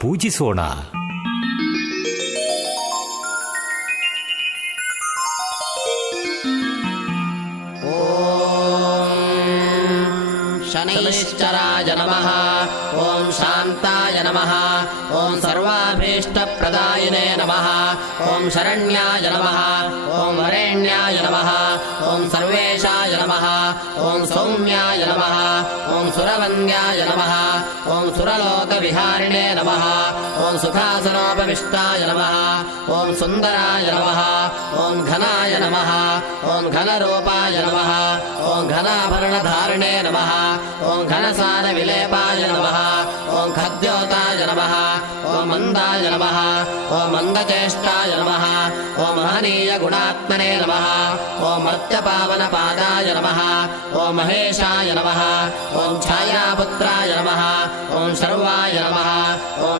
ಪೂಜಿಸೋಣ. शनैश्चराय नमः। ओं शान्ताय नमः। ओं सर्वाभीष्टप्रदायिने नमः। ओं शरण्याय नमः। ओं वरेण्याय नमः। ओं सर्वेशाय नमः। ओं सौम्याय नमः। ओं सुरवन्द्याय नमः। ओं सुरलोकविहारिणे नमः। ओं सुखासनोपविष्टाय नमः। ओं सुन्दराय नमः। ओं घनाय नमः। ओं घनरूपाय नमः। ओं घनाभरणधारिणे नमः। ओं घनसारविलेपाय नमः। ओं खद्योताय नमः। ओं मन्दाय नमः। ओं मन्दचेष्टाय नमः। ओं महनीयगुणात्मने नमः। ओं मर्त्यपावनपादाय नमः। ओं महेशाय नमः। ओं छायापुत्राय नमः। ओं शर्वाय नमः। ओं